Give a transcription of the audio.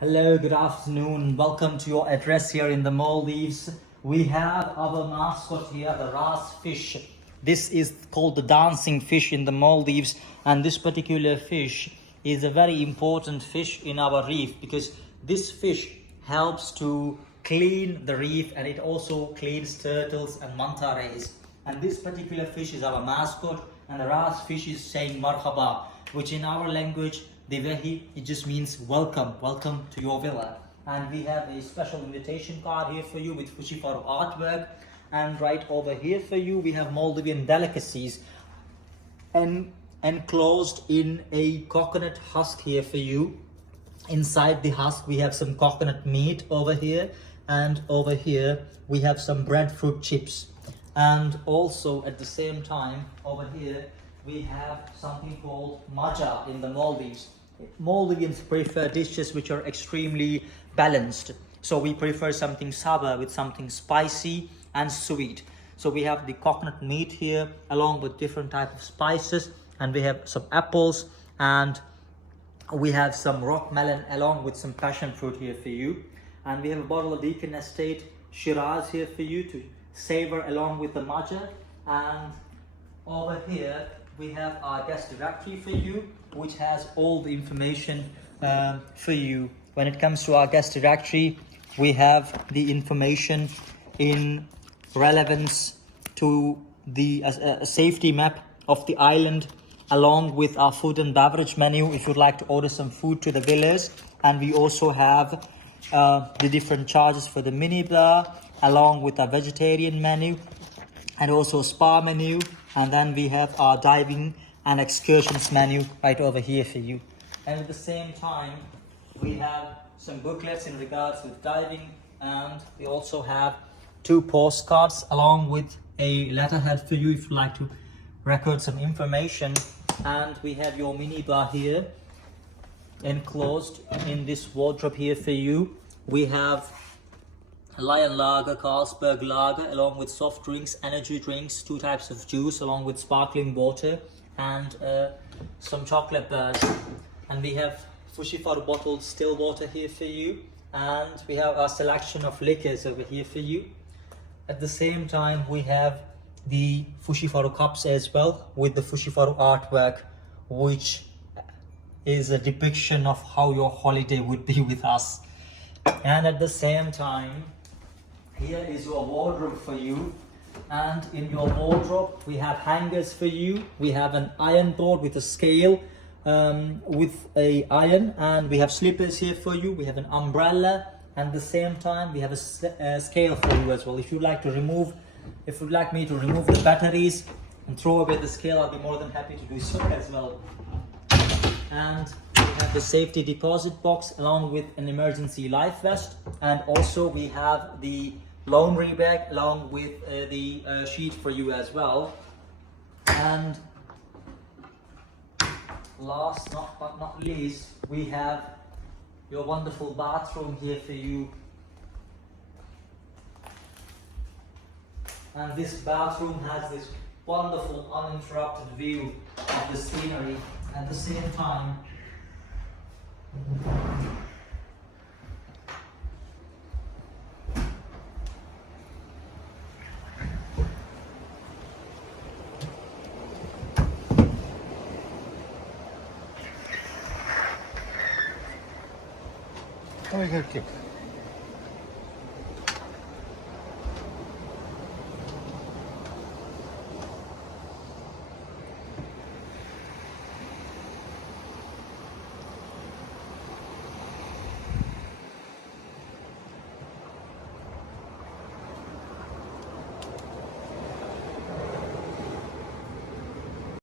Hello, good afternoon. Welcome to your address here in the Maldives. We have our mascot here, the ras fish. This is called the dancing fish in the Maldives, and this particular fish is a very important fish in our reef because this fish helps to clean the reef, and it also cleans turtles and manta rays. And this particular fish is our mascot, and the ras fish is saying marhaba, which in our language it just means welcome to your villa. And we have a special invitation card here for you with Fushifaru artwork, and right over here for you we have Maldivian delicacies and enclosed in a coconut husk here for you. Inside the husk we have some coconut meat over here, and over here we have some breadfruit chips, and also at the same time over here we have something called maja in the Maldives. Maldivians prefer dishes which are extremely balanced. So we prefer something sour with something spicy and sweet. So we have the coconut meat here along with different type of spices, and we have some apples, and we have some rock melon along with some passion fruit here for you. And we have a bottle of Deacon Estate Shiraz here for you to savor along with the maja. And over here we have our guest directory for you, which has all the information for you. When it comes to our guest directory, we have the information in relevance to the safety map of the island, along with our food and beverage menu if you'd like to order some food to the villas. And we also have the different charges for the minibar, along with our vegetarian menu and also spa menu. And then we have our diving and excursions menu right over here for you. And at the same time we have some booklets in regards with diving, and we also have 2 postcards along with a letterhead for you if you'd like to record some information. And we have your mini bar here enclosed in this wardrobe here for you. We have Lion Lager, Carlsberg Lager, along with soft drinks, energy drinks, 2 types of juice, along with sparkling water and some chocolate bars. And we have Fushifaru bottled still water here for you, and we have our selection of liquors over here for you. At the same time we have the Fushifaru cups as well with the Fushifaru artwork, which is a depiction of how your holiday would be with us. And at the same time, here is your wardrobe for you, and in your wardrobe we have hangers for you. We have an iron board with a scale with a iron, and we have slippers here for you. We have an umbrella, and at the same time we have a scale for you as well. If you'd like me to remove the batteries and throw away the scale, I'll be more than happy to do so as well. And we have the safety deposit box along with an emergency life vest, and also we have the laundry bag along with the sheet for you as well. And last but not least, we have your wonderful bathroom here for you. And this bathroom has this wonderful uninterrupted view of the scenery. At the same time, Oh, you got kicked.